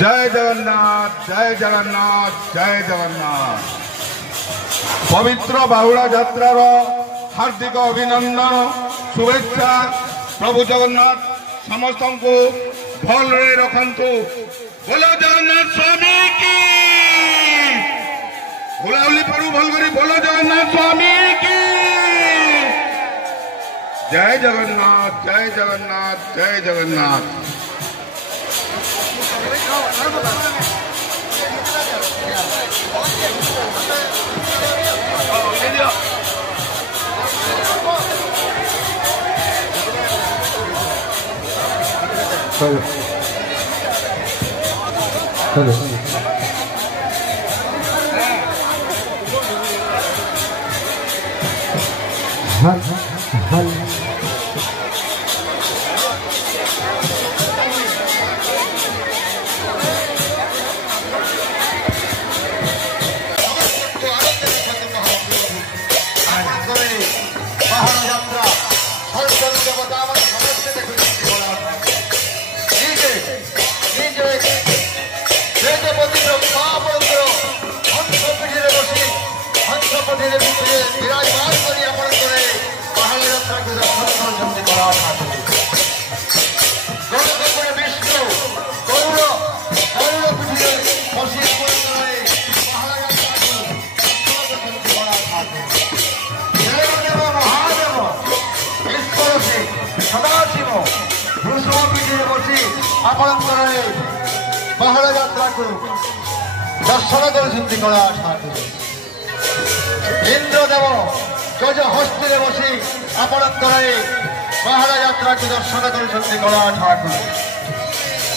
जय जगन्नाथ जय जगन्नाथ जय जगन्नाथ। पवित्र बाहुड़ा यात्रार हार्दिक अभिनंदन शुभेच्छा। प्रभु जगन्नाथ समस्त को भल रखु। बोलो जगन्नाथ स्वामी की। बुलाउली पड़ू भल करी बोलो जगन्नाथ स्वामी की। जय जगन्नाथ जय जगन्नाथ जय जगन्नाथ। बाहुड़ा यात्रा को दर्शन कर इंद्रदेव गज हस्ती बसी आपणकर बाहुड़ा यात्रा को दर्शन कर कला ठाकुर।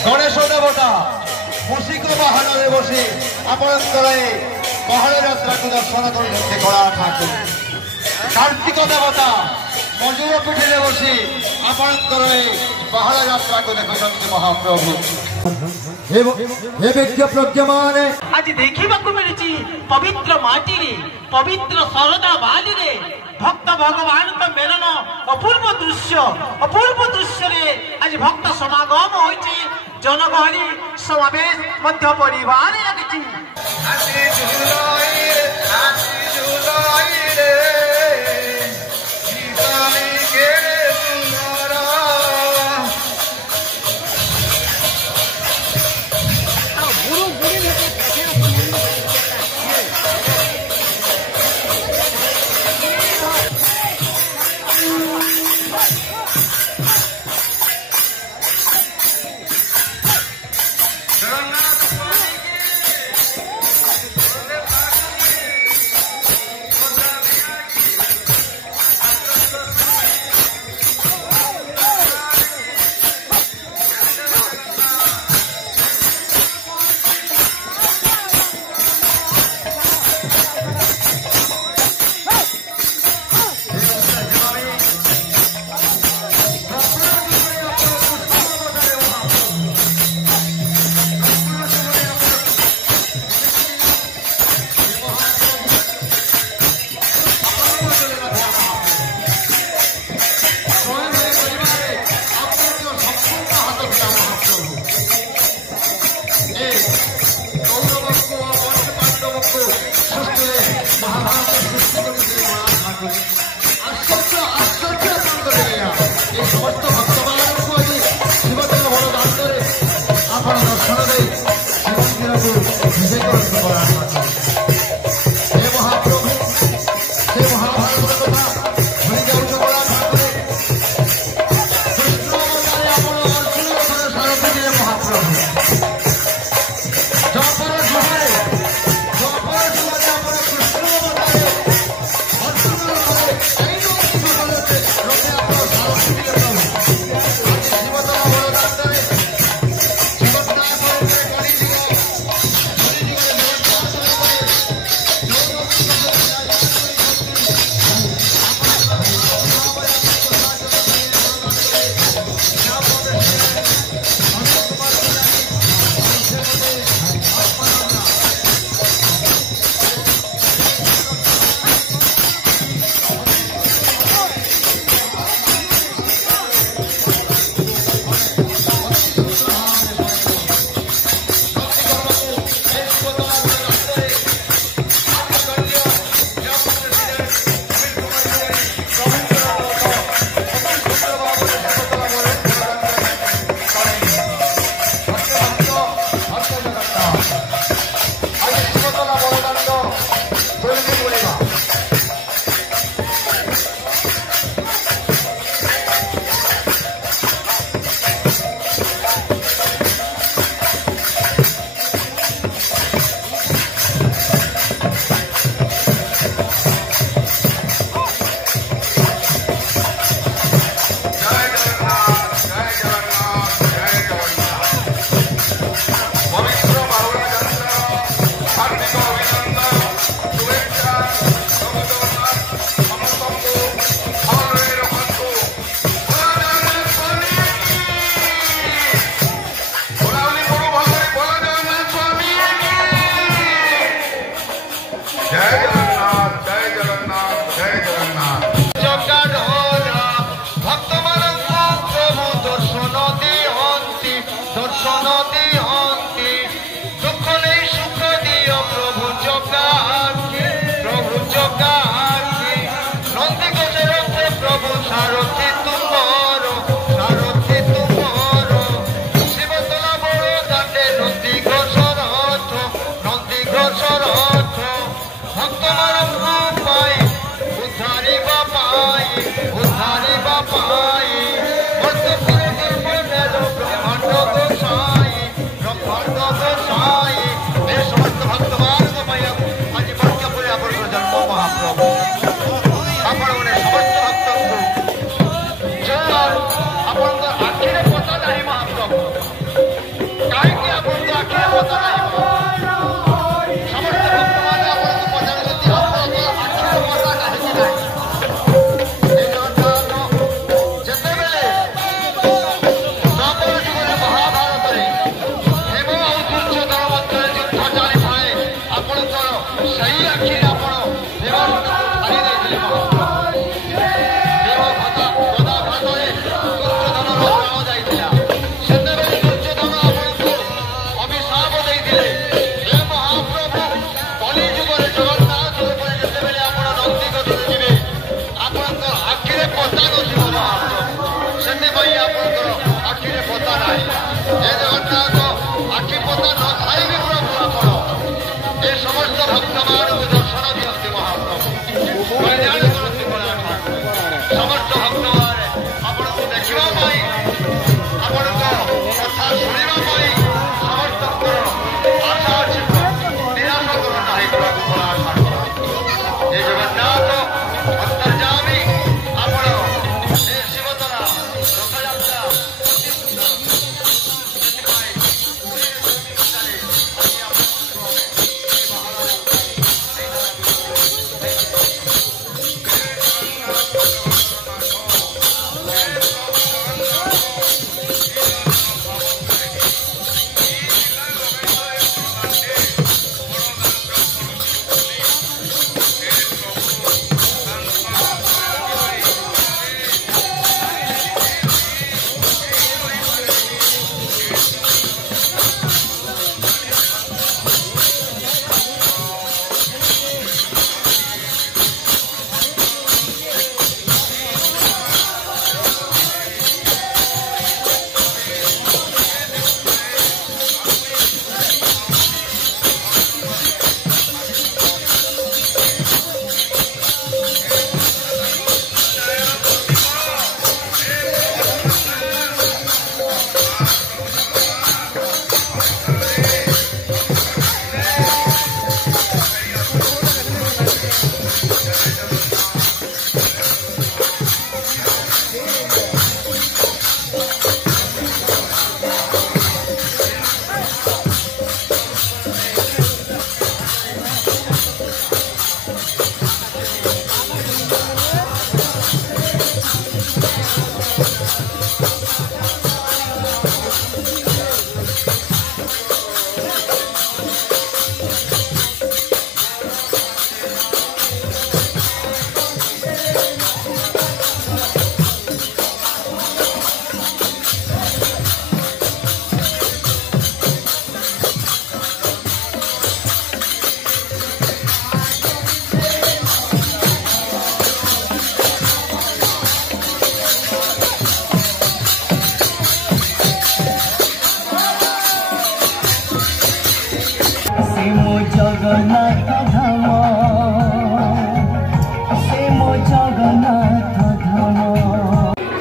गणेश देवता मूषिक वाहन में बसी आपणकर बाहुड़ा यात्रा को दर्शन कर कला ठाकुर। कार्तिक देवता मजूर पीठी में बसी आपणकर बाहुड़ा यात्रा को देखुं महाप्रभु। प्रज्ञमान आज देखा मिली पवित्र माटी रे पवित्र शरदा बाली रे भक्त भगवान का मेलन अपूर्व दृश्य रे आज भक्त समागम होती जनगहली समावेश मध्य परिवार लगी।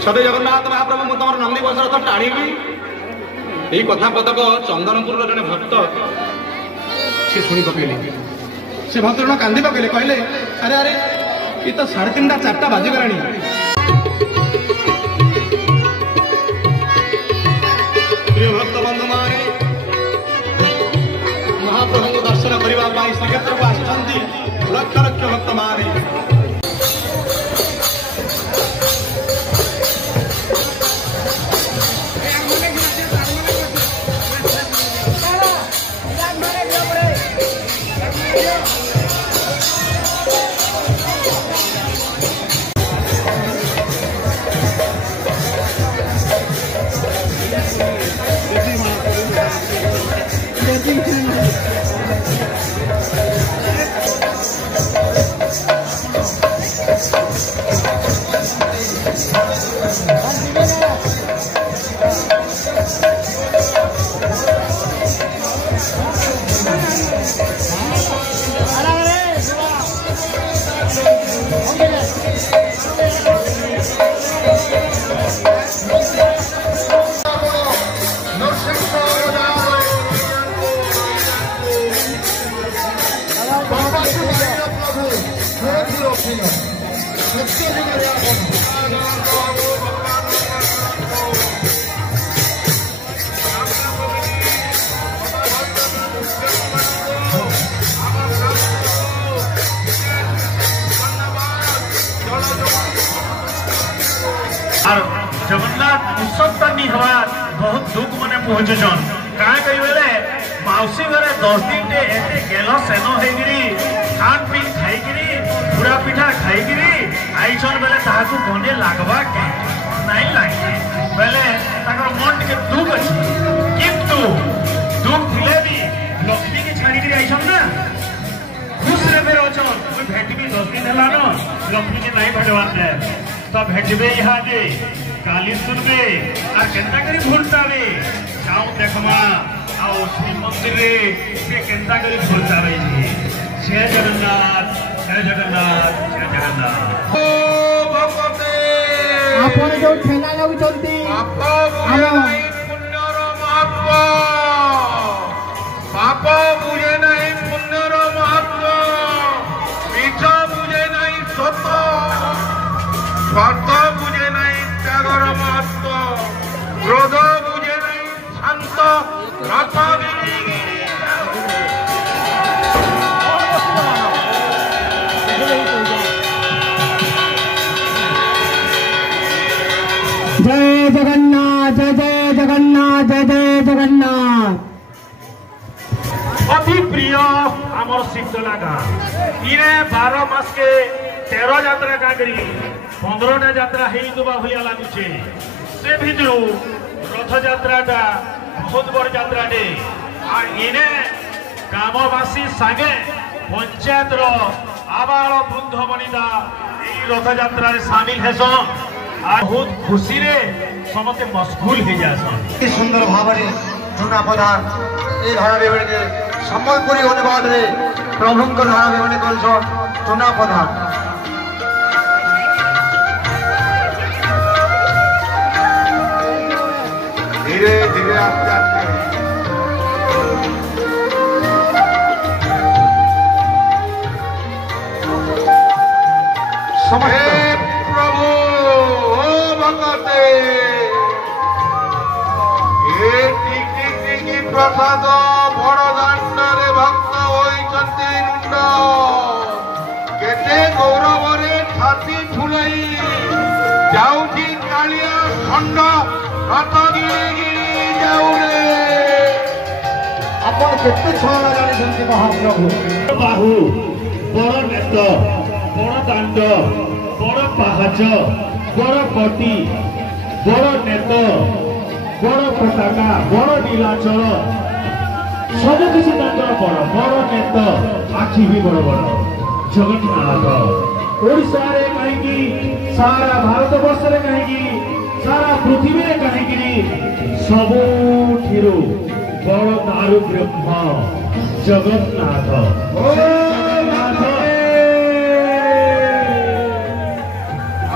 सदे जगन्नाथ महाप्रभु मु तुम नंदी बस रथ टाणी यही कथा पदक चंदनपुर जड़े भक्त सी शुणी पकेले से भक्त जन कांदी पकेले कहले अरे अरे ये तो 3:30 4टा बाजिगलाणी प्रिय भक्त बंधु माने महाप्रभु दर्शन करने श्रीक्षेत्र को आसुँच लक्ष लक्ष भक्त माने स्वामी हवा बहुत दुख मने पहुंचुछन का कहि बेले माउसी घरे 10 दिन टे एते गेलो सेनो हेगिरी खान पीन खाइगिरी पूरा पिठा खाइगिरी आइछन बेले ताहाकू कोने लागबा के नहीं लागे बेले ताकर मन के दुख अछि किंतु दुख थिले भी लक्ष्मी के छाड़ी आइछन ना खुश रे फेर अछन कोई भेटबी 10 दिन हला न लक्ष्मी के नहीं भटवान दे तब भेटबे यहाँ दे काली सुनबे आ केंता करी भूलतावे जाऊ देखमा आओ श्री मंदिर रे से केंता करी भूलतावे जय जगन्नाथ जय जगन्नाथ जय जगन्नाथ ओ भगवते आपण जो ठेला लागू चलती पाप बुझे नहीं पुण्यर महत्व पाप बुझे नहीं पुण्यर महत्व मिछ बुझे नहीं सत स्वार्थ बुझे नहीं त्यागर महत्व क्रोध बुझे नहीं शांत रथ जय जगन्नाथ जय जय जगन्नाथ जय जय जगन्नाथ। अति प्रिय आमर शिवतला गाँ इने 12 मास के 13 यात्रा का करी 15टा यात्रा हेइदबा भलिया लागुचे से भितरु रथ यात्राटा बहुत बड़ यात्राटे आ इने ग्रामवासी संगे पंचायत रो आबाल बृंद बनिदा ई रथ यात्रा रे शामिल हेसन आ बहुत खुशी रे समते मशगुल हो जासन कि सुंदर भावरे चुना प्रधान ए धारा बेवणे सम्बलपुरी अनुवाद रे प्रभुंकर धारा बेवणे कलछ चुना प्रधान धीरे धीरे आस्ते आस्ते हे प्रभु ओ भगवते ए टिकी टिकी प्रसाद बड़ दाण्डरे भक्त होइछन्ति रुंड केते गौरवरे छाती फुलाई जाउछि कालिया खंड रथ गिरी गिरी जाउरे आपण केते छळा जानिछन्ति महाप्रभु बाहु बड़ नेत बड़ दाण्ड बड़ पाहाच बड़ कटी बड़ नेत बड़ पताका बड़ नीलाचल सब किसी बड़ बड़ नेत आखि भी बड़ बड़ जगन्नाथ ओडिशा रे कहीं सारा भारत वर्ष रे कहीं सारा पृथ्वी रे कहीं सबुठिरु बड़ दारु ब्रह्म जगन्नाथ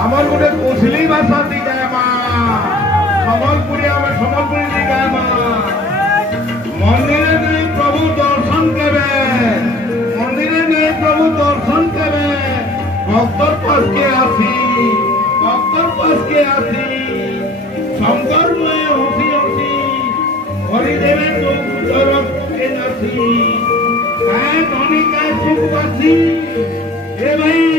আমার গোটে কোশলি ভাষা দিগায় মা সম্বলপুরি আমার সম্বলপুরি দিগায় মা মন্দিরে নেই প্রভু দর্শন কেবে মন্দিরে নেই প্রভু দর্শন কেবে ভক্তর পাশকে আসি ভক্তর পাশকে আসি শঙ্কর ময়ে হসি হসি হরিদেবে নাসি কায় ধনী কায় সুখবাসী এ ভাই